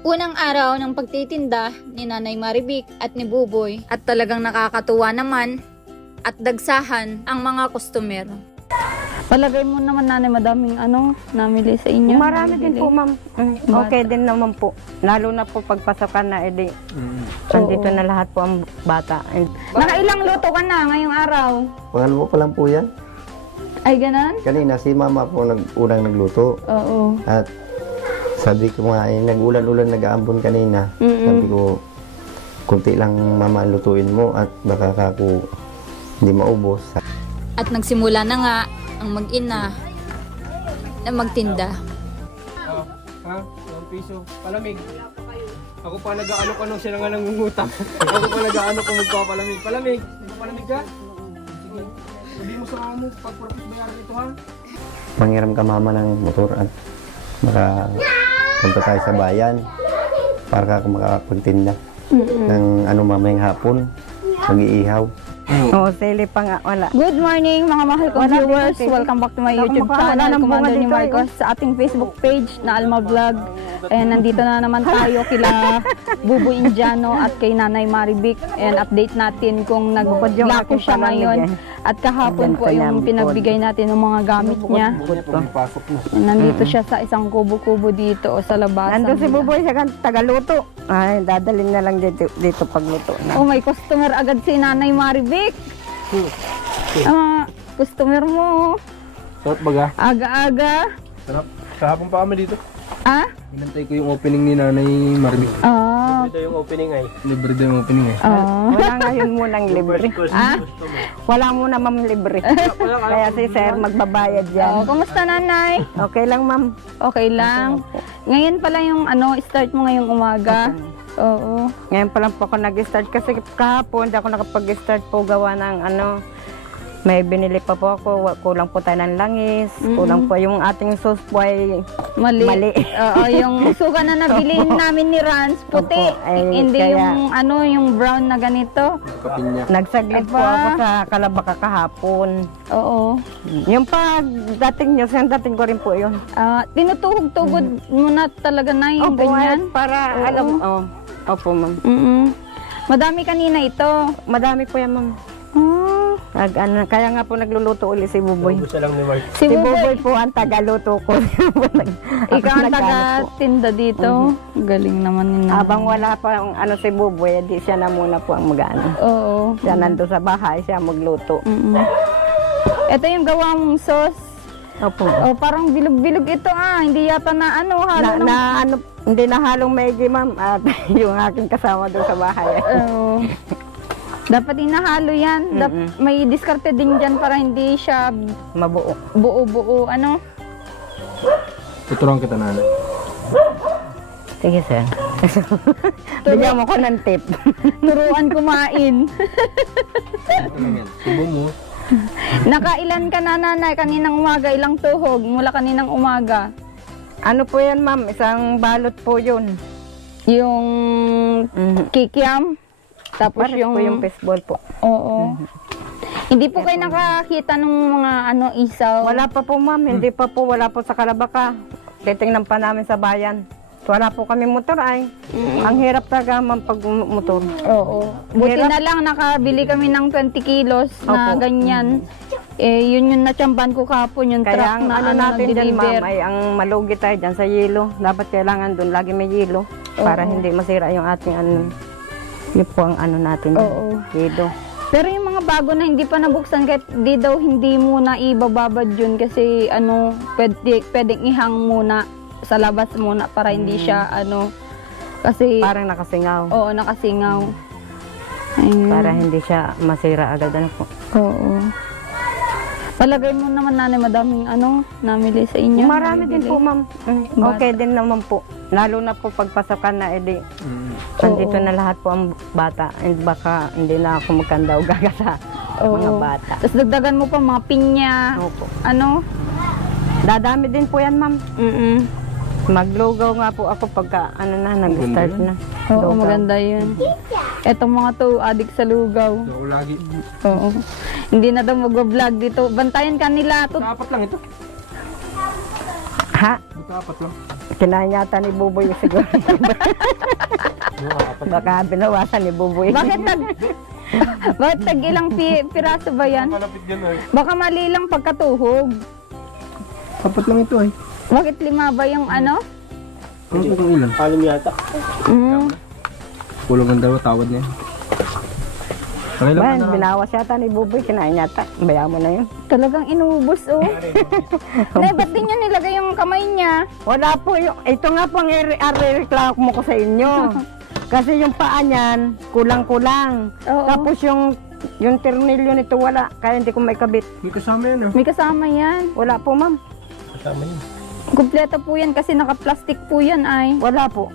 Unang araw ng pagtitinda ni Nanay Marivic at ni Buboy at talagang nakakatuwa naman at dagsahan ang mga customer. Palagay mo naman, Nanay, madaming namili sa inyo? Marami din po, ma'am. Okay din naman po. Lalo na po pagpasokan na edi. Nandito na lahat po ang bata. Nakailang luto ka na ngayong araw? Pangalawa pa lang po yan. Ay, ganon? Kanina si mama po unang nagluto. Oo. At sabi ko nga, nag-ulan-ulan nag-aambon kanina. Sabi ko, kunti lang mama lutuin mo at baka ako hindi maubos. At nagsimula na nga ang mag-ina na magtinda. $1 piso. Palamig. Ako pa nag-aalok-ano siya nga nangungutang. Ako pa nag-aalok kung magpapalamig. Palamig. Palamig ka? Sige. Sabi mo sa mama mo, pag-propose bayaran ito, ha? Manghiram ka mama ng motor at punta tayo sa bayan para ako makapagtinda ng mamayang hapon, mag-iihaw. Oo, sili pa nga, wala. Good morning mga mahal kong viewers. Welcome back to my YouTube channel, Commander ni Marcos, sa ating Facebook page na Alma Vlog. And nandito na naman tayo kila Buboy Indiano at kay Nanay Marivic. And update natin kung naglako siya ngayon. At kahapon po yung pinagbigay natin ng mga gamit niya. And nandito siya sa isang kubo-kubo dito o sa labasan. Nandun si Buboy siya tagaluto. Ay, dadalhin na lang dito pagluto na. Oh, may customer agad si Nanay Marivic. Customer mo. Sarap baga. Aga-aga. Sarap. Kahapon pa kami dito. Ah? Inantay ko yung opening ni Nanay Marivic. Oh. Libre daw yung opening ay. Libre daw yung opening ay. Oh. Wala ngayon munang libre. Ah? Wala muna ma'am libre. Kaya si sir magbabayad yan. Oh, kumusta, Nanay? Okay lang ma'am. Okay lang. Ngayon pala yung start mo ngayong umaga. Oo. Ngayon pa lang po ako nag-start kasi kahapon hindi ako nakapag-start po gawa ng may binili pa po ako, kulang po tayo ng langis, kulang po yung ating sauce po ay mali. Oo, yung suka na nabili namin ni Rans, puti. Hindi kaya, yung brown na ganito. Nagsaglit po ako sa Kalabaka kahapon. Oo. Yung pagdating nyo, yung dating ko rin po yun. Tinutuhog-tugod mo na talaga na yung ganyan? Para alam, opo ma'am. Madami kanina ito? Madami po yan ma'am. Kaya nga po nagluluto ulit si Buboy. Si Buboy po ang tagaluto ko. Ikaw ang taga-tinda dito. Galing naman yun. Habang wala pa si Buboy, di siya na muna po ang mag-ano. Oo. Siya nandun sa bahay, siya magluto. Ito yung gawa mong sauce. Opo. Oh, parang bilog-bilog ito Hindi yata na halo hindi na halong maigi ma'am. At yung aking kasama doon sa bahay. Oo. Dapat inahalo yan. May diskarte din dyan para hindi siya mabuo. Buo-buo. Tuturuan kita, Nanay. Sige, sir. Bigyan mo ko ng tip. Turuan kumain. Tubo mo. Nakailan ka na, Nanay? Kaninang umaga, ilang tuhog mula kaninang umaga? Ano po yan, ma'am? Isang balot po yun. Yung kikiam? Tapos yung baseball po. Oo. Hindi po kayo nakakita ng mga isaw? Wala pa po ma'am, hindi pa po, wala po sa Kalabaka. Titingnan pa namin sa bayan. Wala po kami motor ay. Ang hirap talaga ma'am pag motor. Oo. Buti na lang nakabili kami ng 20 kilos na ganyan. Yun yung natsamban ko kahapon, yung kaya truck na natin dyan ma'am ay ang malugi tayo dyan sa yelo. Dapat kailangan doon lagi may yelo para hindi masira yung ating yun po ang natin. Oo. Dito. Pero yung mga bago na hindi pa nabuksan, kahit hindi muna ibababad yun kasi pwedeng ihang muna sa labas muna para hindi siya kasi parang nakasingaw. Oo, nakasingaw. Ayun. Para hindi siya masira agad po. Oo. Palagay mo naman, Nanay, madaming namili sa inyo? Marami din po, ma'am. Okay din naman po. Lalo na po pagpasokan na edi. Nandito na lahat po ang bata. And baka hindi na ako magkandaw gaga sa mga bata. Tapos dagdagan mo pa mga pinya. Opo. Dadami din po yan, ma'am. Maglugaw nga po ako pagka nag-start na. Oo, maganda yun. Etong mga to, adik sa lugaw. Ako lagi. Oo. Hindi na daw mag-vlog dito. Bantayan kanila. Dapat lang ito. Ha? Apat lang. Kinain yata ni Buboy siguro. Baka binawasan ni Buboy. Bakit tag ilang piraso ba yan? Malapit yan ay. Baka mali lang pagkatuhog. Apat lang ito ay. Bakit 5 ba yung ano? Ano itong ilan? 6 yata. Kulang ang daw, tawad niya. Okay lang Man, na. binawas yata ni Buboy. Kinain yata. Bayaan mo na yun. Talagang inubos oh. Nay, ba't din niya nilagay yung kamay niya? Wala po yung, ito nga po ang reklamo ko sa inyo. Kasi yung paa niyan, kulang-kulang. Oo. Tapos yung ternilyo nito wala, kaya hindi ko maikabit. May kasama yan ah. May kasama yan. Wala po, ma'am. Kasama yan. Kumpleto po yan kasi naka-plastic po yan ay. Wala po.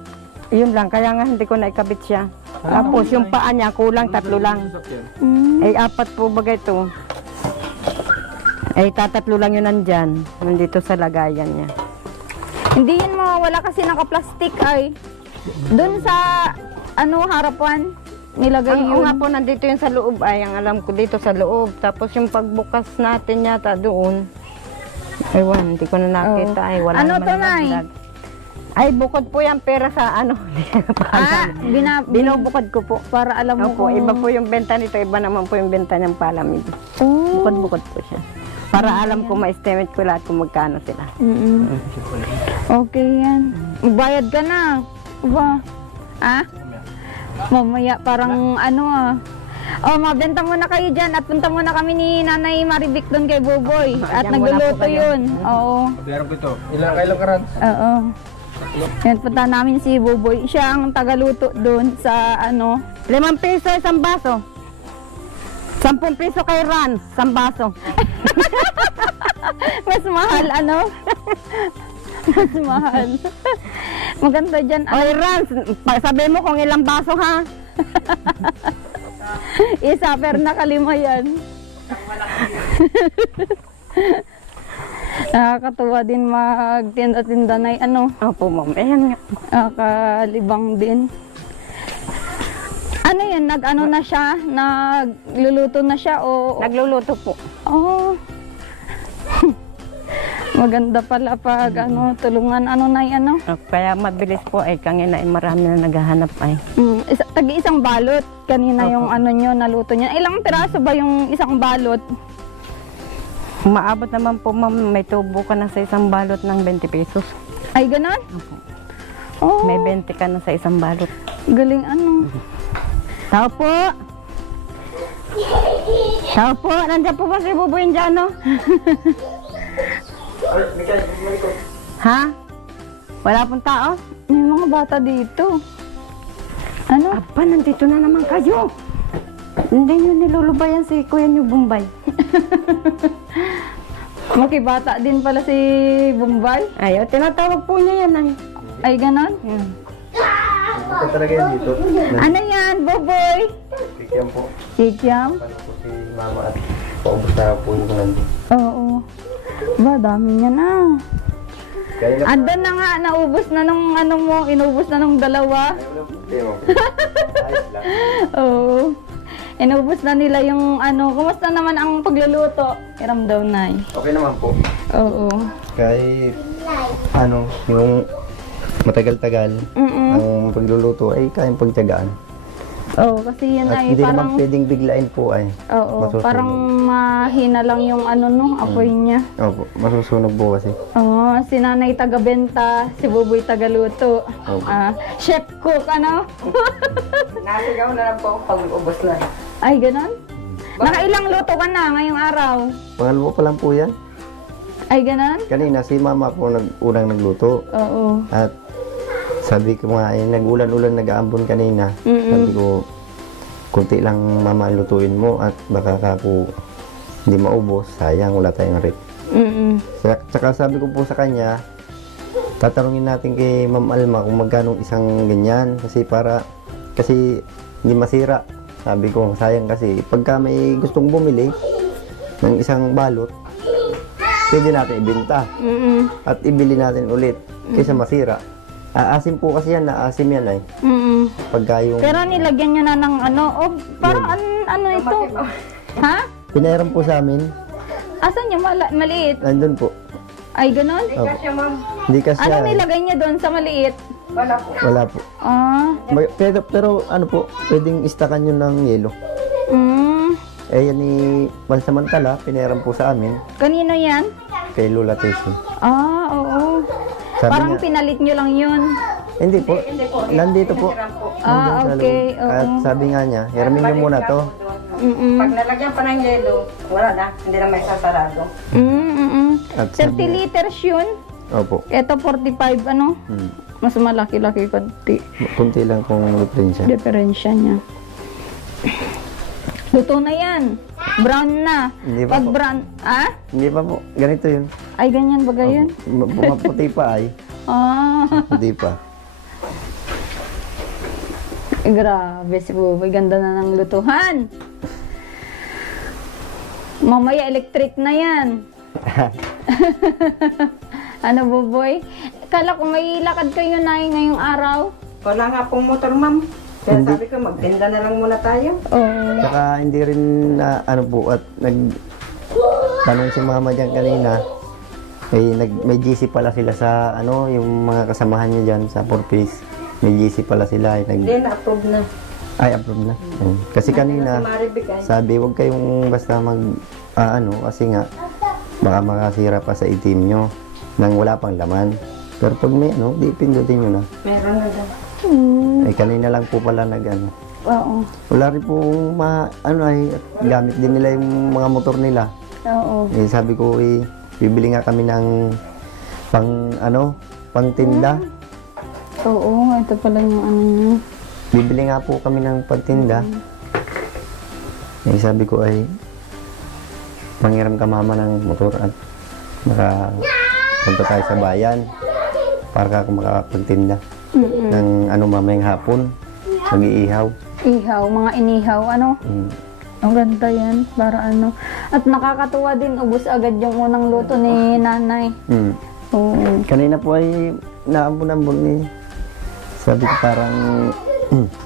Yun lang, kaya nga hindi ko naikabit siya. Tapos yung paa niya, kulang 3 lang. Ay 4 po bagay ito. Ay 3 lang yun nandyan. Nandito sa lagayan niya. Hindi yan mawawala kasi naka-plastic ay. Doon sa harapan nilagay Ang yun. nga po nandito yun sa loob ay, ang alam ko dito sa loob. Tapos yung pagbukas natin yata doon. Ewan, hindi ko na nakita. Ay, wala Ano naman to, ang Nay? nagdag. Ay, bukod po yan pera sa ano. Binubukod ko po. Para alam mo Opo, kung... iba po yung benta nito, iba naman po yung benta ng palamig. Oh. Bukod-bukod po siya. Para alam ko, ma-estimate ko lahat kung magkano sila. Okay yan. Bayad ka na. Ba? Mamaya parang mabenta muna kayo dyan at punta muna kami ni Nanay Maribik doon kay Boboy. At Diyan muna nagluluto po kayo. yun. Oo. Bayaran ko ito. Kailan ka rin? Oo. Yan, punta namin si Boboy. Siya ang tagaluto doon sa 5 piso isang baso. 10 piso kay Ran, isang baso. mas mahal, mas mahal. Maganda dyan. Oy Ran, sabi mo kung ilang baso ha. Isa, pero nakalima yan. Nakakatuwa din magtinda-tinda na Opo, ma'am. Ayan nga. Nakalibang din. Ano yan? Na siya? Nagluluto na siya o... Nagluluto po. Oh. Maganda pala pag tulungan Kaya mabilis po ay kanina ay marami na naghahanap ay. Tagi-isang balot. Kanina yung nyo, naluto niya. Ilang piraso ba yung isang balot? Maabot naman po ma'am, may tubo ka na sa isang balot ng 20 pesos. Ay, ganon? Oh, May 20 ka na sa isang balot. galing Tao po! Tao po! Nandiyan po ba si Buboy Indiano? Ha? Wala pong tao? May mga bata dito. Aba, nandito na naman kayo. Hindi nyo nilulubayan si Kuya nyo Bombay. Makibata din pala si Bombay. Ay, tinatawag po niya yan ay. Ay, ganon? Ito talaga yan dito. Ano yan, Boboy? Kikyan po. Kikiam? Paano po si mama at paubos na po yung nandun. Oo. Ba, dami niya na. Kaya na Andun na nga, naubos na nung inubos na nung dalawa. wala po tema po. Ayos lang. Oo. Inubos na nila yung kumusta naman ang pagluluto? Iram daw, Nay. Okay naman po. Oo. Kahit yung matagal-tagal, ang pagluluto ay kayang pagtiyagaan. Oo, kasi yun At ay hindi parang... naman pwedeng biglain po ay. Oo, masusunog. parang mahina lang yung apoy niya. Opo, masusunog po kasi. Oo, si Nanay taga-benta, si Buboy taga-luto. Opo. Chef cook, Nasigaw na lang po pag ubos na. Ay, ganon? Nakailang luto ka na ngayong araw? Pangalawa pa lang po yan. Ay, ganon? Kanina si mama po unang nagluto. Oo. At sabi ko nga, nag-ulan-ulan nag-aambon kanina. Sabi ko, kunti lang mama lutuin mo at baka kako hindi maubos. Sayang, wala tayong rep. Tsaka sabi ko po sa kanya, tatanungin natin kay Ma'am Alma kung magkano isang ganyan. Kasi hindi masira. Sabi ko, sayang kasi pagka may gustong bumili ng isang balot, pwede natin ibenta. At ibili natin ulit kaysa masira. Aasim po kasi yan, naasim yan ay. Pagka yung... Pero nilagyan niya na ng parang ito? Ha? Pinahiram po sa amin, Asan yung maliit? nandun po. Ay, ganon? Opo. Kasi ma'am, Hindi kasi Ano nilagay niya doon sa maliit? Wala po. Wala po. Pero ano po, pwedeng istakan yun ng yelo. Eh yan ni pansamantala, pinayaran po sa amin Kanino yan? kay Lola Tessie. Oo. Sabi Parang niya, pinalit nyo lang yun. hindi po, nandito po. Nandun sa Okay. loob. At sabi nga niya, hiramin niyo muna to. Pag nalagyan pa ng yelo, wala na. Hindi na may sasarado. At 30 liters yun. Opo. Ito 45, ano? Mas malaki-laki konti. Kunti lang kung diferensya. Diferensya niya. Luto na yan. Brown na. Hindi pa Pag po. brown, Hindi pa po, ganito yun. Ay, ganyan ba gayon? Pumaputi pa ay. Hindi pa. Grabe si Buboy. Ganda na ng lutuhan. Mamaya electric na yan. Ano, Buboy? Kala ko may lakad kayo na ngayong araw. Wala nga pong motor, ma'am. Kaya sabi ko, magtinda na lang muna tayo. Oo. Saka hindi rin na ano po at tanong si mama diyan kanina. May GC pala sila sa ano, yung mga kasamahan niya diyan sa Porpis. May GC pala sila Hindi, na-approve na. approve na. Kasi kanina Si Maribig ay. sabi wag kayong basta ano kasi nga baka makasira pa sa itim nyo nang wala pang laman. Pero pag may ano, di pindutin nyo na. Meron na daw. Kanina lang po pala nag-ano. Oo. Wala rin pong gamit din nila yung mga motor nila. Oo. Sabi ko, bibili nga kami ng pang tinda. Oo, ito pala yung ano niya. Bibili nga po kami ng pagtinda. Sabi ko manghiram ka mama ng motor at punta tayo sa bayan para makapagtinda. Ng mamayang hapon, mag-iihaw. Ihaw, mga inihaw, ano? Ang ganda yan, para ano. At nakakatuwa din, ubos agad yung unang luto ni nanay. Oo. Kanina po ay naambon-ambon ni. Sabi ko parang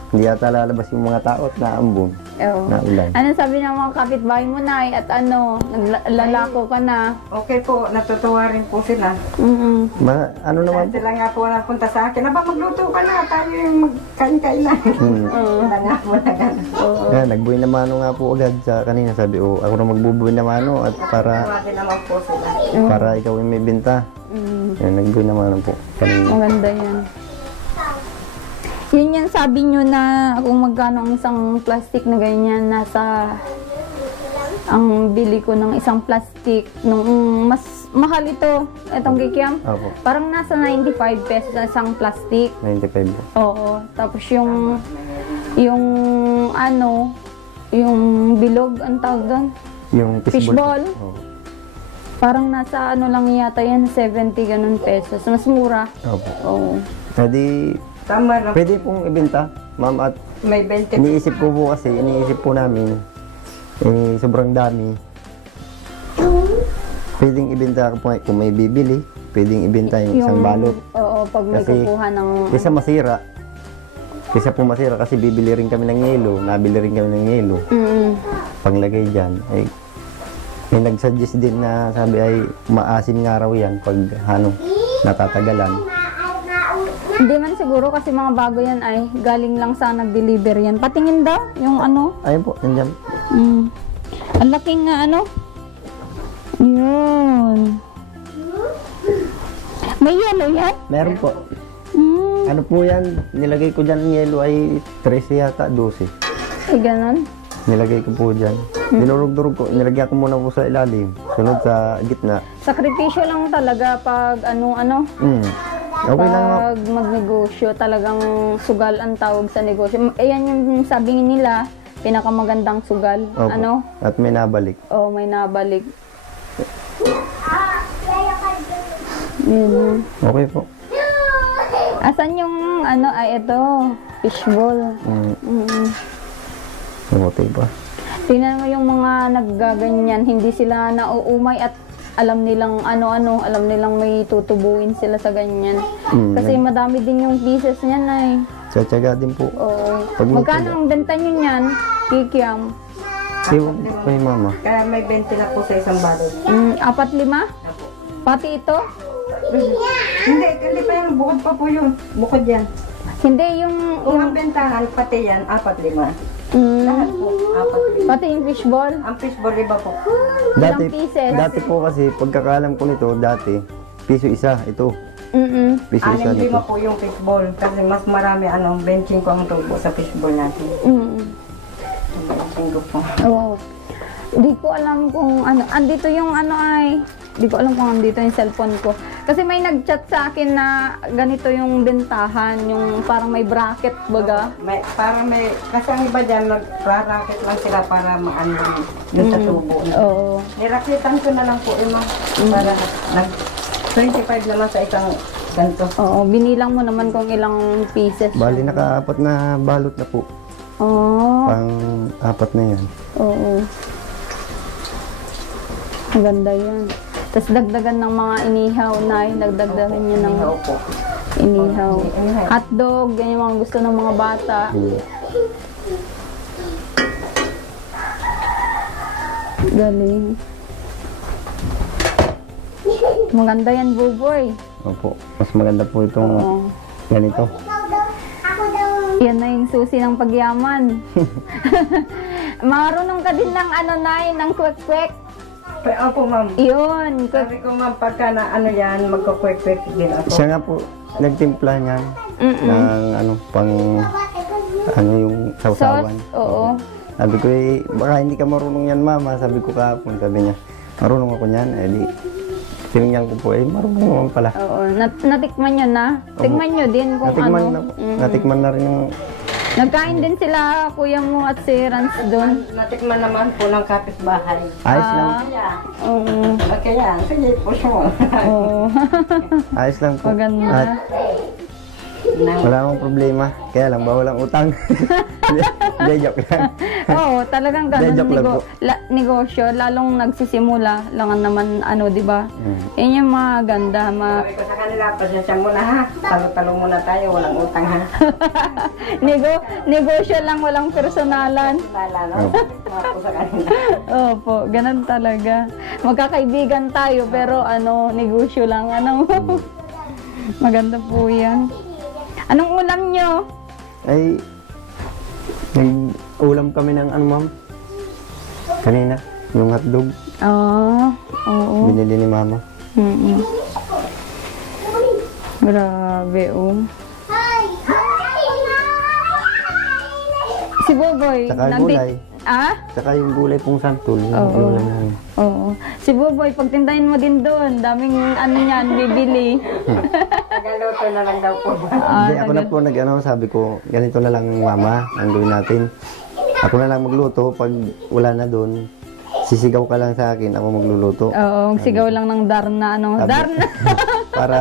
hindi yata lalabas yung mga tao at naambon. Oo. Na ulan. Ano sabi ng mga kapitbahay mo, Nay? At ano, naglalako ka na. Okay po, natutuwa rin po sila. Ano naman po? Sila nga po napunta sa akin, aba magluto ka na, tayo yung magkain-kain na. Wala nga po na gano'n. Nagbuhay na mano nga po agad sa kanina. Sabi ako na magbubuhay na mano at para Tuwagin naman po sila. ikaw ay may binta. Nagbuhay na mano po kanina. Maganda yan. Yun yan, sabi nyo na kung magkano ang isang plastic na ganyan, ang bili ko ng isang plastic, nung mas mahal ito, itong kikiam, Opo. parang nasa 95 pesos ang isang plastic. 95 po. Oo. Tapos yung bilog, ang tawag doon, Yung Fishball? Po. parang nasa ano lang yata yan, 70 ganun pesos. Mas mura. Opo. Oo. Pwede, Tama lang. pwede pong ibenta, ma'am, at May 20. iniisip ko po namin, sobrang dami. Pwedeng ibenta po kung may bibili, pwedeng ibenta yung isang balot. Oo, pag may Kasi kukuha ng... Kaysa masira, kasi bibili rin kami ng yelo, nabili rin kami ng yelo. Panglagay dyan, may nagsuggest din na sabi ay maasim nga raw yan pag natatagalan. Hindi man siguro kasi mga bago yan ay galing lang sa nag-deliver yan. Patingin daw yung ano. Ayun po, nandiyan. Ang laking ano. Yun. May yellow yan? Meron po. Ano po yan, nilagay ko dyan ng yelo ay 13 yata, 12. Ay, ganon. Nilagay ko po dyan. Dinurog-durog ko, nilagyan ko muna po sa ilalim. Sunod sa gitna. Sakripisyo lang talaga pag ano. Okay lang. Pag magnegosyo, talagang sugal ang tawag sa negosyo. Ayan yung sabi nila, pinakamagandang sugal. Opo. Ano? At may nabalik. Oh, may nabalik. Yun. Okay po. Asan yung ano, ito, fishball. Okay pa. Tingnan mo yung mga naggaganyan, hindi sila nauumay at alam nilang alam nilang may tutubuin sila sa ganyan. Kasi madami din yung pieces niyan ay. Tsatsaga din po. Oo. Pag may Magkano ang benta nyo niyan? Kikiam. Siwag po mama. Kaya may 20 na po sa isang balot. 4-5? Pati ito? Hindi pa yan. Bukod pa po yun. Bukod yan. Hindi yung... Kung ang bentahan, pati yan, 4-5. Mm, Lahat po, 4-5. pati yung fishball. Ang fishball, iba po. Dati, Ilang pieces? dati po kasi, pagkakalam ko nito, dati, piso isa, ito. Piso isa 6-5 nito. po yung fishball. Kasi mas marami, benching ko ang tubo sa fishball natin. Benching ko po. Oo. Di ko alam kung ano. Andito yung ano ay. Di ko alam kung andito yung cellphone ko. Kasi may nag-chat sa akin na ganito yung bentahan. Yung parang may bracket baga. Kasi ang iba dyan, nag-racket lang sila para maano yung sa tubo. Oo. Nirakitan ko na lang po, para nag-25 naman sa isang ganito. Oo. Binilang mo naman kung ilang pieces. Bali, naka-4 na balot na po. Oo. Pang 4 na yan. Oo. Ang ganda yan. Tapos dagdagan ng mga inihaw na dagdagan nyo ng Inihaw po. inihaw. Hotdog, yan yung mga gusto ng mga bata. Galing. Maganda yan, Buboy. Opo. Mas maganda po itong Oo. ganito. Yan na yung susi ng pagyaman. Marunong ka din ng ng kwek-kwek. Opo, ma'am. Yun, kwek. Sabi ko, ma'am, pagka na yan, magkukwek-kwek din ako. Siya nga po, nagtimpla niyan ng pang yung sausawan. Sauce, oo. Sabi ko, baka hindi ka marunong yan, mama. Sabi ko kahapon, sabi niya, marunong ako niyan. Eh di, tinignan ko po, marunong naman pala. Oo, natikman nyo na. Tikman nyo din kung Natikman ano. na po. Natikman na rin yung... Nagkain din sila, kuya mo at si Rans doon. Natikman naman po ng kapitbahay. Ayos lang. Oo. Kaya, sige po siya. Oo. Ayos lang po. Maganda. At wala akong problema. Kaya lang, bawal ang utang. Hindi, joke lang. Oo, talagang ganun Joke lang po. negosyo. Lalong nagsisimula lang naman, di ba? Yan yung mga ganda. Sabi ko sa kanila, pasensya muna ha. Talo-talo muna tayo, walang utang ha. Negosyo lang, walang personalan. Lala, no? Mga po sa kanila. Opo, ganun talaga. Magkakaibigan tayo, pero negosyo lang. Maganda po yan. Anong ulam nyo? Ay, ulam kami ng ma'am. Kanina, yung hotdog. Oo. Binili ni mama. Grabe, Si Boboy. Tsaka yung gulay. Saka yung gulay pong santol. Oo. Oo. Si Boboy, pagtindahin mo din doon. Daming niyan, bibili. Tagaluto na lang daw po. Hindi, ako na po sabi ko, ganito na lang mama, ang gawin natin. Ako na lang magluto, pag wala na doon, sisigaw ka lang sa akin, ako magluluto. Oo, sigaw lang ng Darna, Sabi- Darna. Para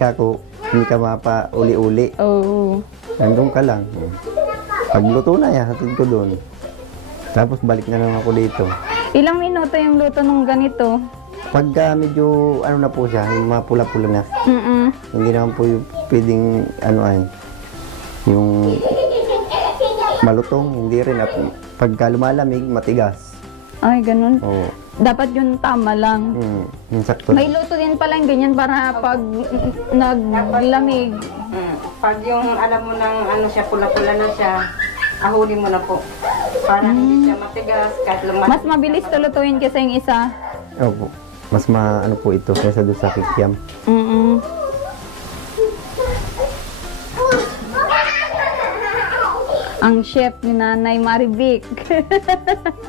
kako, hindi ka mapa uli-uli. Oo. Nandun ka lang. Pagluto na yan, hatid ko doon. Tapos balik na lang ako dito. Ilang minuto yung luto nung ganito? Pagka medyo na po siya, yung mga pula-pula na. Hindi naman po yung pwedeng yung malutong, hindi rin. At pagka lumalamig, matigas. Ay, ganun. Oo. Dapat yun tama lang. Yung sakto. May luto din pala yung ganyan para pag naglamig. Pag yung alam mo nang siya, pula-pula na siya, ahuli mo na po. Para hindi siya matigas, kahit Mas mabilis tulutuin kasi yung isa. Opo. Mas po ito kaysa doon sa kikiam. Ang chef ni Nanay Marivic.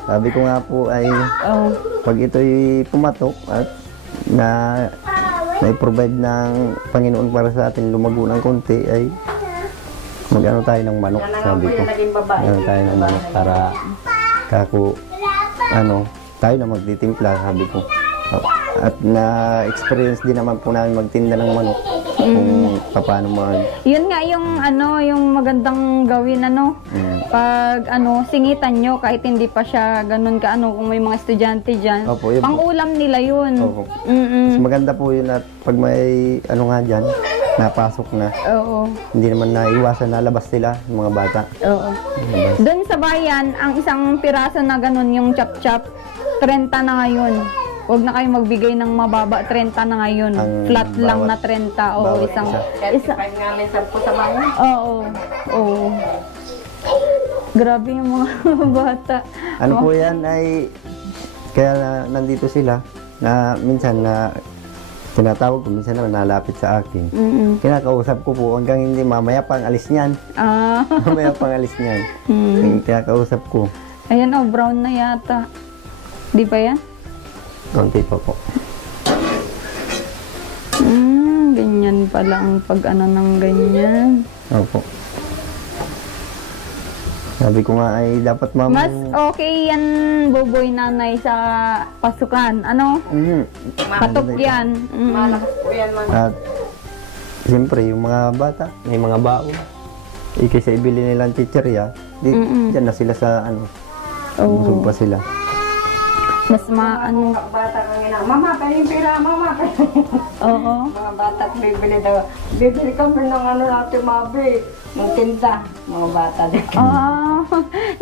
Sabi ko nga po ay pag ito'y pumatok at na-provide ng Panginoon para sa atin lumago ng konti ay tayo ng manok, sabi ko. Tayo ng manok para tayo na magtitimpla, sabi ko. At na-experience din naman po namin magtinda ng manok kung paano Yun nga yung magandang gawin pag singitan nyo kahit hindi pa siya ganun kung may mga estudyante dyan. Opo, yun po. Pang-ulam nila yun. Opo. Mas maganda po yun at pag may dyan, napasok na. Oo. Hindi naman naiwasan na labas sila, yung mga bata. Oo. Doon sa bayan, ang isang piraso na ganun yung chop-chop, 30 na ngayon. Huwag na kayo magbigay ng mababa, 30 na ngayon. Ang Flat lang bawat- na 30. Oo, bawat isang... isa. Nga may 10 sa mga. Oo. Oo. Grabe yung mga bata. Ano po yan ay, kaya nandito sila, na minsan na tinatawag ko, minsan na nalapit sa akin. Kinakausap ko po hanggang hindi mamaya pang alis niyan. Ah. Mamaya pang alis niyan. Yung kinakausap ko. Ayan oh, brown na yata. Di ba yan? Konti pa po. Ganyan pala ang pag-ano ng ganyan. Opo. Sabi ko nga ay dapat Mas okay yan, Boboy, nanay, sa pasukan. Ano? Patok yan. Malakas po yan, man. At siyempre yung mga bata, may mga baon. Kaysa ibili nilang chicherya, dyan na sila sa ano. Busog pa sila. Mas maano. Bata kang ina, mama, pahing pira, mama. Oo. Mga bata bibili daw. Bibili kami ng ano natin, mabi. Ng tinda. Mga bata din.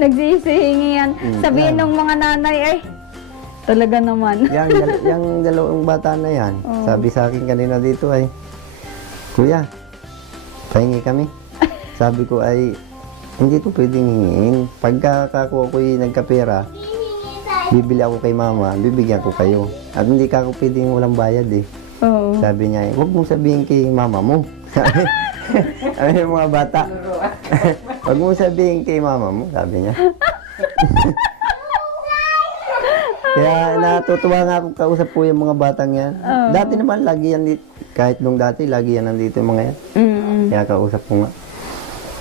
Nagsisihingi yan. Sabihin ng mga nanay, ay, talaga naman. Yung dalawang bata na yan, sabi sa akin kanina dito ay, Kuya, pahingi kami. Sabi ko ay, hindi to pwedeng hingin. Pagka ako ako'y nagkapera, bibili ako kay mama, bibigyan ko kayo. At hindi ka ako pwedeng walang bayad eh. Oo. Sabi niya, huwag mong sabihin kay mama mo. Sabi yung mga bata. Huwag mong sabihin kay mama mo, sabi niya. Kaya natutuwa nga akong kausap po yung mga batang yan. Dati naman, lagi yan, kahit nung dati, lagi yan nandito yung mga yan. Kaya kausap ko nga.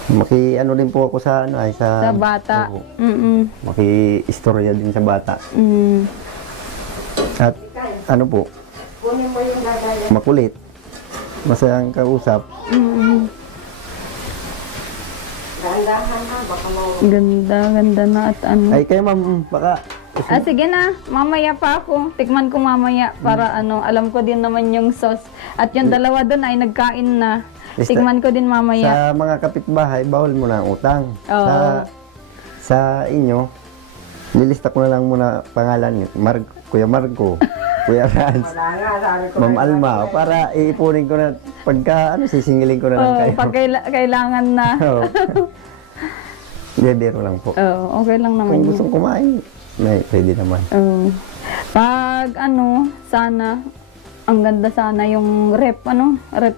Maki-ano din po ako sa, ano, ay sa... Sa bata. Oo. Maki-istorya din sa bata. At ano po, Kunin mo yung gagaya. makulit. Masayang kausap. Dahan-dahan ha, baka mau... Ganda na at ano. Ay, kayo ma'am, baka... Sige na, mamaya pa ako. Tikman ko mamaya para ano, alam ko din naman yung sauce. At yung dalawa doon ay nagkain na. Tikman ko din mamaya. Sa mga kapitbahay, bawal mo na ang utang. Oo. Sa inyo, lilista ko na lang muna pangalan niyo. Kuya Marco, Kuya Franz, Wala nga, sabi ko. Ma'am Alma, para iipunin ko na, pagka sisingilin ko na lang kayo. Pag kailangan na. Oo. Hindi, biro lang po. Okay lang naman Kung yun. gustong kumain, may pwede naman. Pag sana, ang ganda sana yung rep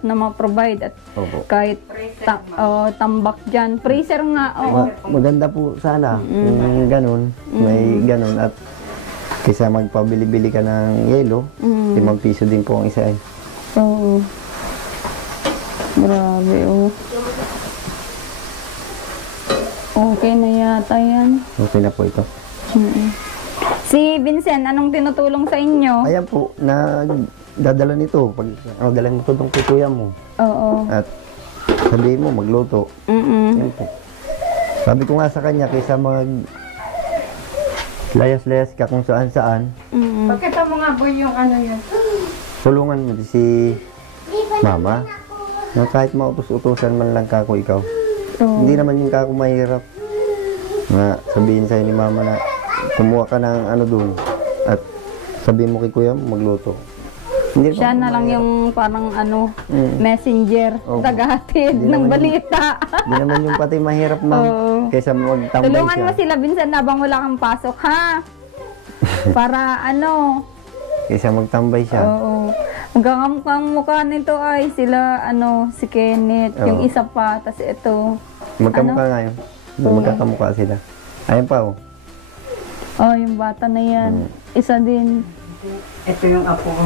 na ma-provide at Opo. kahit tambak dyan. Freezer nga, Maganda po sana yung ganun, may ganun at kaysa magpabili-bili ka ng yelo, 5 piso din po ang isa eh. Oo. Grabe, Okay na yata yan. Okay na po ito. Si Vincent, anong tinutulong sa inyo? Ayan po, dadala nito. Pag dalhin mo ito itong kuya mo. Oo. At sabihin mo, magluto. Yan po. Sabi ko nga sa kanya, kaysa layas-layas ka kung saan-saan, Pagkita mo nga boy yung ano yan. tulungan mo si mama. Na kahit mautos-utusan man lang kako ikaw. Hindi naman yung kako mahirap. Na sabihin sa'yo ni mama na kumuha ka ng ano dun. At sabihin mo kay kuya mo, magluto. Hindi Siya naman na lang mahirap. yung parang messenger, Oo. tagahatid Hindi ng naman balita. Hindi naman yung pati mahirap, ma'am. Oo. Kaysa magtambay Tulungan siya. mo sila, Vincent, habang wala kang pasok, ha? Para Kaysa magtambay siya. Oo. Magkakamukang mukha nito ay sila, si Kenneth, Oo. yung isa pa, tas ito. Magkamukha nga yun. Magkakamukha sila. Ayan pa, oh. Yung bata na yan. Isa din. Ito yung apo ko.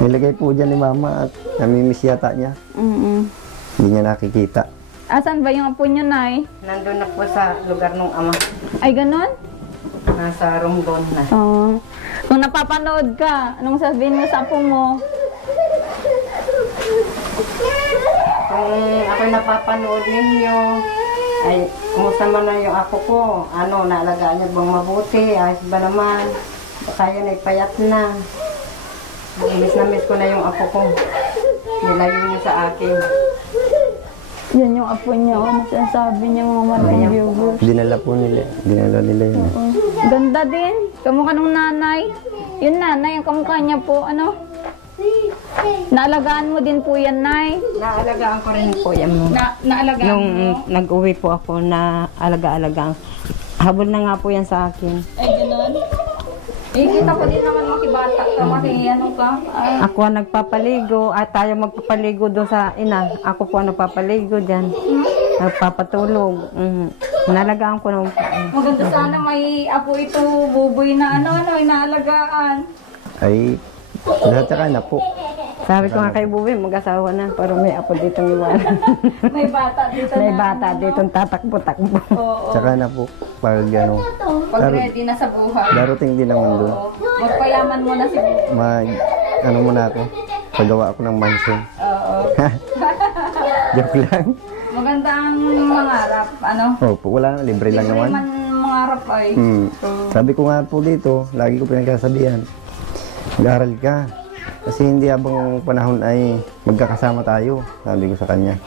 Nilagay po dyan ni mama at namimiss yata niya. Hindi niya nakikita. Asan ba yung apo nyo, Nay? Nandun na po sa lugar ng ama. Ay, ganun? Nasa Romblon na. Oo. Kung napapanood ka, anong sabihin mo sa apo mo? Kung ako'y napapanood ninyo, ay kumusta man na yung apo ko? Naalagaan niya bang mabuti? Ayos ba naman? Baka yun ay payat na. Miss na miss ko na yung apo ko. Nilayo niya sa akin. Yan yung apo niya, ano sinasabi niya mga malaking viewers. Dinala nila yun. Ganda din. Kamukha ng nanay. Yung nanay, yung kamukha niya po, ano? Naalagaan mo din po yan, Nay. Naalagaan ko rin po yan mo. Naalagaan Nung mo? nag-uwi po ako na alaga-alagaan. Habol na nga po yan sa akin. Ay, gano'n. Kita ko din naman makibata ka, ano ka. Ako ang nagpapaligo at tayo magpapaligo doon sa ina. Ako po ang nagpapaligo dyan. Nagpapatulog. Nalagaan ko naman po. Maganda sana may apo ito, buboy na inaalagaan. Ay, lahat saka na po. Sabi ko nga kay Bubi, mag-asawa na. Pero may apo dito iwanan. May bata dito May na. bata dito tatakbo-takbo. Oo. Saka na po. Pag ano, Pag ready na sa buhay. darating din naman doon. Magpayaman mo na si Ano muna ako, paggawa ako ng mansion. Oo. Joke lang. Maganda ang mangarap, ano? Opo, wala na, libre lang naman. man mangarap ay. Sabi ko nga po dito, lagi ko pinagsasabihan, mag-aral ka. Kasi hindi habang panahon ay magkakasama tayo, sabi ko sa kanya.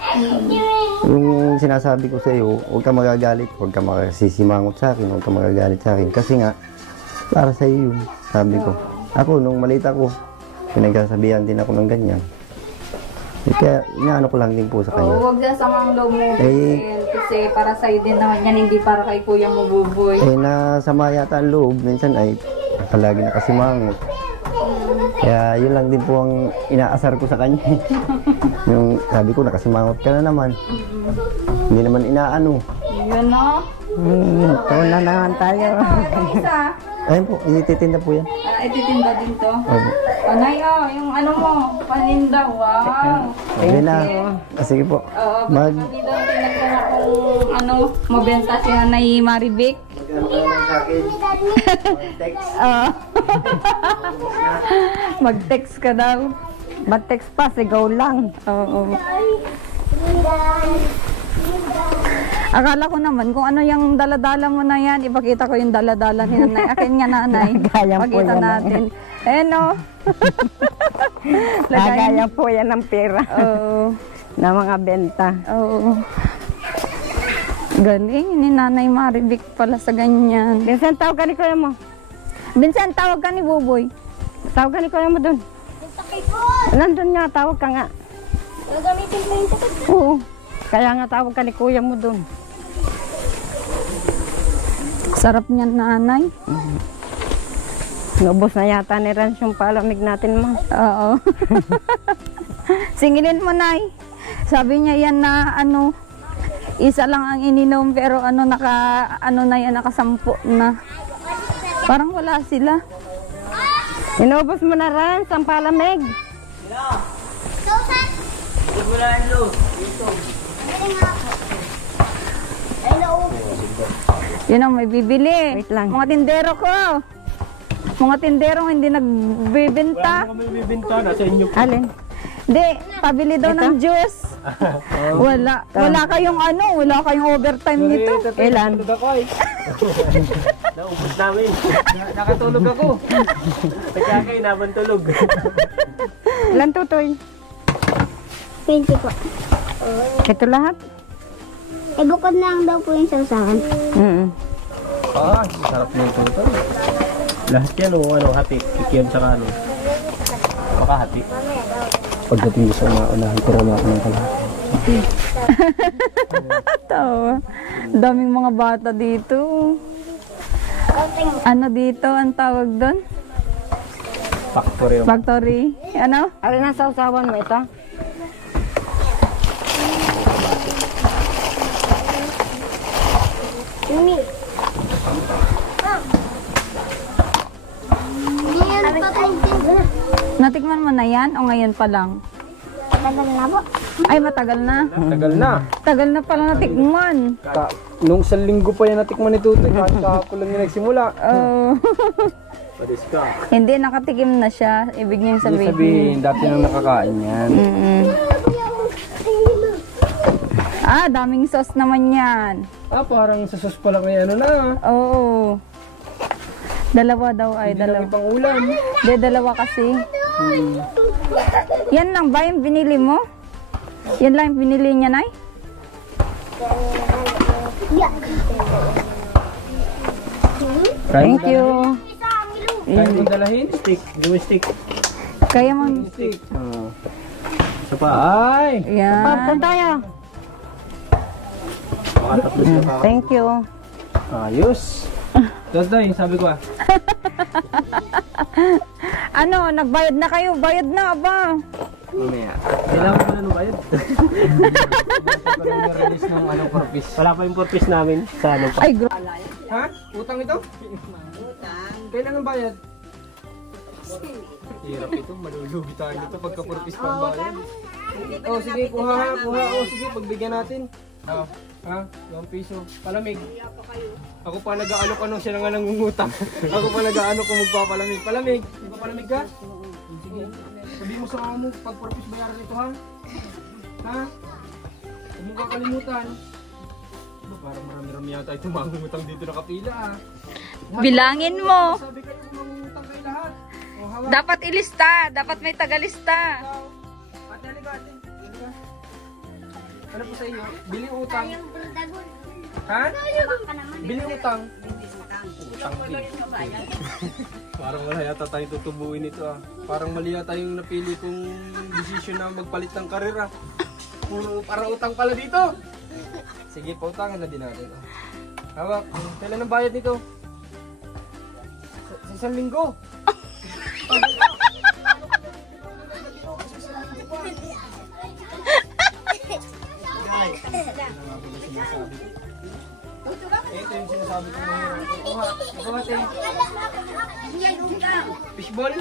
Yung sinasabi ko sa iyo, huwag ka magagalit, huwag ka makasisimangot sa akin, huwag ka magagalit sa akin. Kasi nga, para sa iyo yun, sabi ko. Ako, nung maliit ako, pinagsasabihan din ako ng ganyan. Kaya, inaano ko lang din po sa kanya. Huwag na samang loob mo, kasi para sa'yo din naman yan, hindi para kay kuya mo buboy. Nasama yata ang loob, minsan ay palagi nakasimangot. Kaya yun lang din po ang inaasar ko sa kanya. Yung sabi ko, nakasimangot ka na naman. Hindi naman inaano. Yun no? Ito na naman tayo. Isa. Ayun po, ititinda po yan. Ititinda din to. Opo. Panay yung ano mo, paninda, wow. Hindi na. Sige po. Oo, kami daw tinagdan akong ano, mabenta si Nanay Marivic. Mag-text ka daw. Mag-text pa, sigaw lang. Oo. Akala ko naman kung ano yung daladala mo na yan, ipakita ko yung daladala ni Nanay. Akin nga Nanay. Gaya po Pakita yan. natin. Eh no. Lagaya po yan ng pera. Oo. Na mga benta. Oo. Galing ni Nanay Marivic pala sa ganyan. Vincent, tawag ka ni kuya mo. Vincent, tawag ka ni Buboy. Tawag ka ni kuya mo dun. Nandun nga, tawag ka nga. Gagamitin mo yung takip. Oo. Kaya nga tawag ka ni kuya mo dun. Sarap niyan, Nanay. Naubos na yata ni Rans yung palamig natin mo. Oo. Singilin mo, Nay. Sabi niya yan na ano, isa lang ang ininom pero ano na yan, nakasampu na. Parang wala sila. Inubos mo na Rans ang palamig. Yun ang may bibili. Wait lang. Mga tindero ko. Mga tinderong hindi nagbibenta. Kami bibinta na sa inyo. Alin? Hindi, pabili daw ng juice. Wala. Wala kayong ano, wala kayong overtime nito. Ilan? Tulog ako eh. Naubos namin. Nakatulog ako. Kaya kayo naman tulog. Ilan tutoy? 20 po. Ito lahat? Eh, bukod na lang daw po yung sausawan. Sarap na ito. Lahat yan o ano, hati. Kikiam sa ano. Makahati. Pagdating sa mga unahan, tira na ako ng kalahati. Tawa. Daming mga bata dito. Ano dito ang tawag doon? Factory. Factory. Ano? Alin ang sausawan mo ito? Yumi. Yan, patay din. Natikman mo na yan o ngayon pa lang? Tagal na po. Ay, matagal na. Tagal na. Tagal na pala natikman. Nung isang linggo pa yan natikman ni Tutoy. Kahapon lang yung nagsimula. Oh. Padis ka. Hindi, nakatikim na siya. Ibig niyang Hindi sabihin. sabihin, dati nang nakakain yan. Ah, daming sauce naman yan. Parang sa sauce pa lang ay ano na. Oo. Dalawa daw ay Hindi lang dalawa. ipang ulam. Hindi, dalawa kasi. Yan lang ba yung binili mo? Yan lang yung binili niya, Nay? Thank you. Kaya mo dalahin? Stick. Gawin stick. Kaya mo. Stick. Isa pa. Ay! Yan. Saan tayo? Thank you. Ayos. Day, sabi ko Ano, nagbayad na kayo? Bayad na ba? Mamaya. Kailangan ko na nung bayad. Release ng purpose. Wala pa yung purpose namin sa ano pa. Ay, Ha? Utang ito? Utang. Kailan ang bayad? Hirap ito. Malulugi tayo nito pagka-purpose pang bayad. Oh, sige, kuha. Oh, sige, pagbigyan natin. Ha? 1 piso. Palamig. Ako pa nag-aalok siya na nga nangungutang. Ako pa nag-aalok kung magpapalamig. Palamig. Di ba palamig ka? Sige. Sabi mo sa mga mo, pag-purpose bayaran ito ha? Ha? Huwag mo kakalimutan. Parang marami-rami yata itong mangungutang dito nakapila ah. bilangin mo. Sabi kayo mangungutang kayo lahat. O, hawak. Dapat ilista. Dapat may tagalista. Ate, halika ate. Halika. Ano po sa iyo? Bili utang. Ha? Bili utang. Utang din. Parang wala yata tayong tutubuin ito ah. Parang mali yata yung napili kong decision na magpalit ng karera. Puro parang utang pala dito. Sige, pautangan na din natin. Hawak. Kailan ang bayad nito? Sa isang linggo. Ito yung sinasabi ko mahirap. Kuha, ate. Fishball?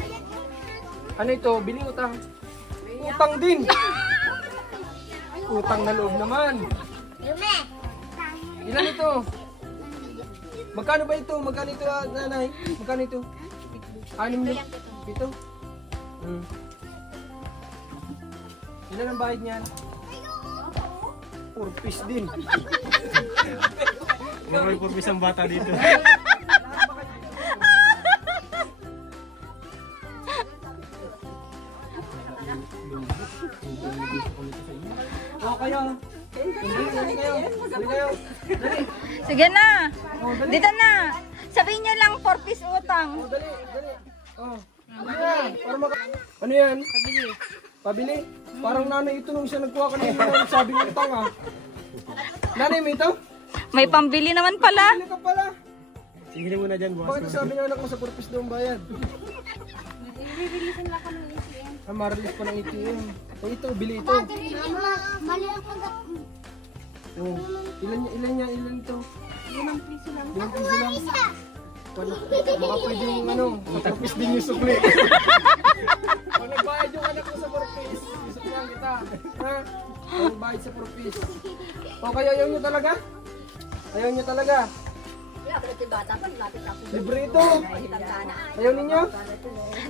Ano ito? Biling utang. Utang din. Utang na loob naman. Ilan ito? Magkano ba ito? Magkano ito, nanay? Magkano ito? 6 na? 7? Ilan ang bayad niyan? 4 piece din. May 4 piece ang bata dito. O kayo. Dali kayo. Sige na. Dito na. Sabihin niyo lang 4 piece utang. Dali. Oh. Ano yan? Ano yan? Pabili. Parang nanay ito nung siya nagkuha kanina sabi ng utang ah. Nanay mo ito? May pambili naman pala. Pili ka pala. Sige mo na dyan, boss. Bakit sabi ng anak mo sa purpose daw ang bayad? Marilis pa ng ATM. O ito, bili ito. Mali ako. Oh. Ilan ito? 5 piso lang. 5 piso lang. Baka pwede yung matapis din yung sukli. Pag nagbayad yung anak ko sa purpose, isuklihan kita. Ha? Pag bayad sa purpose. O kaya ayaw nyo talaga? Ayaw nyo talaga? Libre ito. Ayaw ninyo?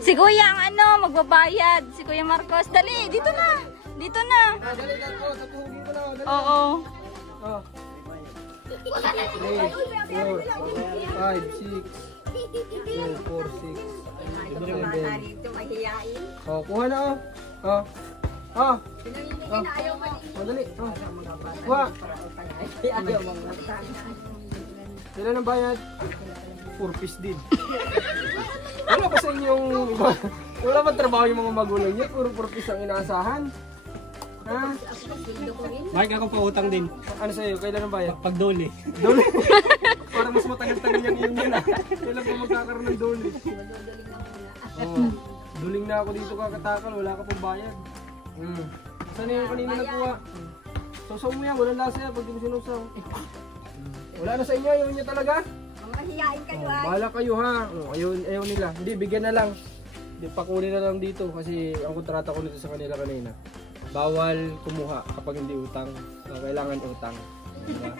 Si Kuya ang magbabayad. Si Kuya Marcos. Dali, dito na. Dito na. Dali lang ko, tatuhugin ko na. Dali. Oo. Oh. 3, 4, 5, 6, 4, 6. Oh, kuha na oh. Oh. Dali. Oh. Kuha. Ilan ang bayad? 4 piece din. Wala ba sa inyong wala ba trabaho yung mga magulang niya? Puro 4 piece ang inaasahan. Ha? Mike, ako pa utang din. Ano sa'yo? Kailan ang bayad? Pag dole. Dole? Para mas matagal-tagal yung yun ah. Kailan pa magkakaroon ng dole? Oh, duling na ako dito kakatakal. Wala ka pong bayad. Saan yung kanina nakuha? Sausaw mo yan. Walang lasa yan pag di mo sinusaw. Wala na sa inyo. Ayaw niya talaga? Bahala kayo ha. Ayaw nila. Hindi, bigyan na lang. Pakunin na lang dito kasi ang kontrata ko nito sa kanila kanina. Bawal kumuha kapag hindi utang. So, kailangan utang. Diba?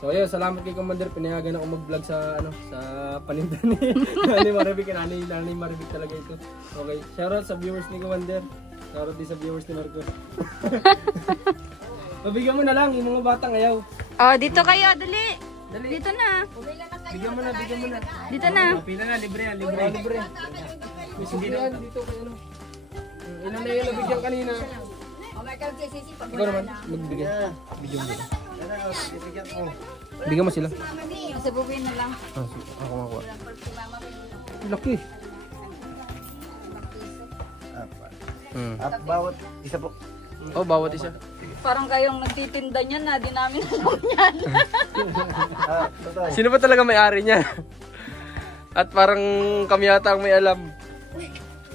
So ayun, salamat kay Commander. Pinayagan ako mag-vlog sa sa paninda ni Nanay Maribik. Nanay Maribik talaga ito. Okay, shoutout sa viewers ni Commander. Shoutout din sa viewers ni Marcos. Pabigyan mo na lang yung mga batang ayaw. Oh, dito kayo. Dali. Dito na. Bigyan mo na. Dito na. Pila na, libre yan, Libre. Libre. May suklihan dito kay Ilan na yung nabigyan kanina? Ikaw naman, magbigay. Bigyan mo. Bigyan mo sila. Sa bubuin na lang. Ako makuha. Laki. At bawat isa po. Oh, bawat isa. Parang kayong nagtitinda niyan na, di namin alam yan. Sino ba talaga may-ari niya? At parang kami yata ang may alam.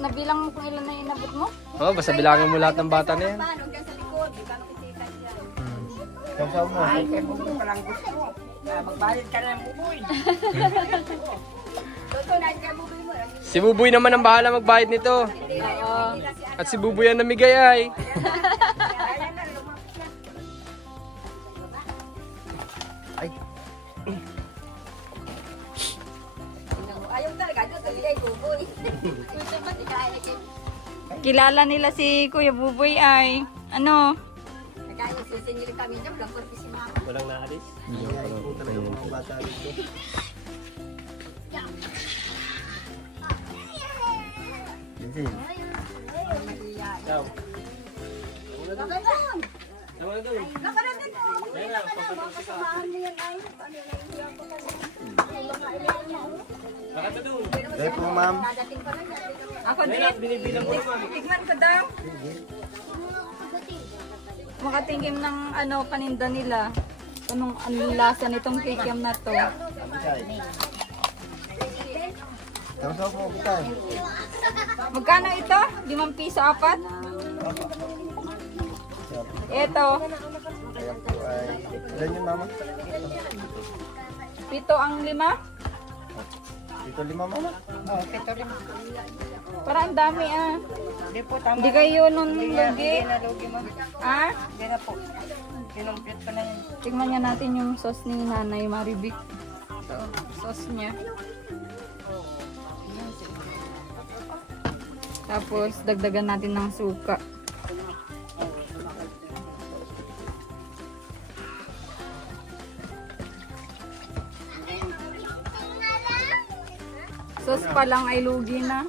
Nabilang mo kung ilan na inabot mo? Oh, basta bilangin mo lahat ng bata na yan. Sausaw mo. Si Buboy naman ang bahala magbayad nito. Oo. At si Buboy ang namigay ay. Kilala nila si Kuya Buboy ay, ano? Walang naalis. Dahil po ma'am. Ako din. Tignan ko daw. Makatingin ng ano paninda nila. Anong lasa nitong kikiam na to. Sausaw po, butay. Magkano ito? 5 piso apat? Ito, Kaya po ay, ilan yun mama? 7 ang 5? Ito 5 mama? Parang dami ah. Hindi po, tama. Hindi kayo nun lugi. Nalugi mo. Ah? Hindi na po. Kinumpit ko na yun. Tingnan niya natin yung sauce ni Nanay Marivic. Ito, sauce niya. Tapos, dagdagan natin ng suka. Sauce pa lang ay lugi na.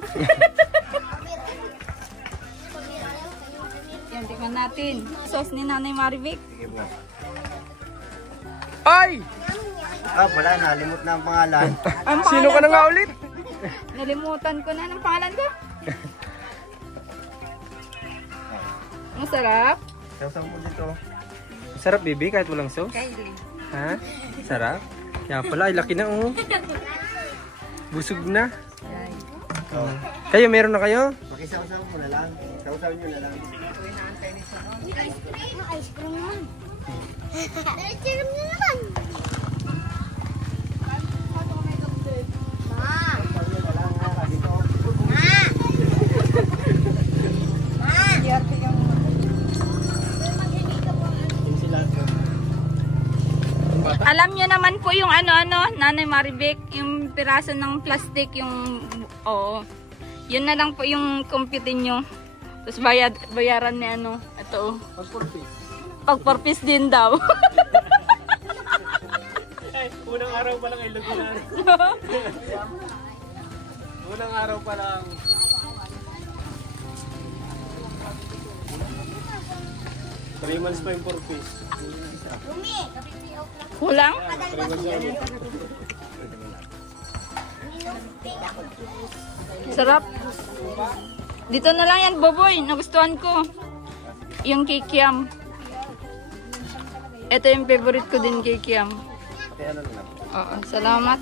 Yan, tingnan natin. Sauce ni Nanay Marivic. Sige po. Ay! Wala na. Limot na ang pangalan. Ang Sino ka na nga ulit? Nalimutan ko na ng pangalan ko. Masarap. Sausaw mo dito. Sarap, baby, kahit walang sauce. Ha? Sarap? Kaya pala, ay laki na oh. Busog na. Kayo, meron na kayo? Pakisausaw mo na lang. Sausaw nyo na lang. Ice cream naman. Ice cream na naman. Alam niyo naman po yung ano-ano, Nanay Marivic, yung piraso ng plastic, yung, oo. Yun na lang po yung computin nyo. Tapos bayaran ni ano, ito. Pag-purpose din daw. Ay, unang araw pa lang ay lugi na. Unang araw pa lang. Three months pa yung 4 piece. Kulang? Sarap. Dito na lang yan, Boboy. Nagustuhan ko. Yung kikiam. Ito yung favorite ko din, kikiam. Oo, salamat.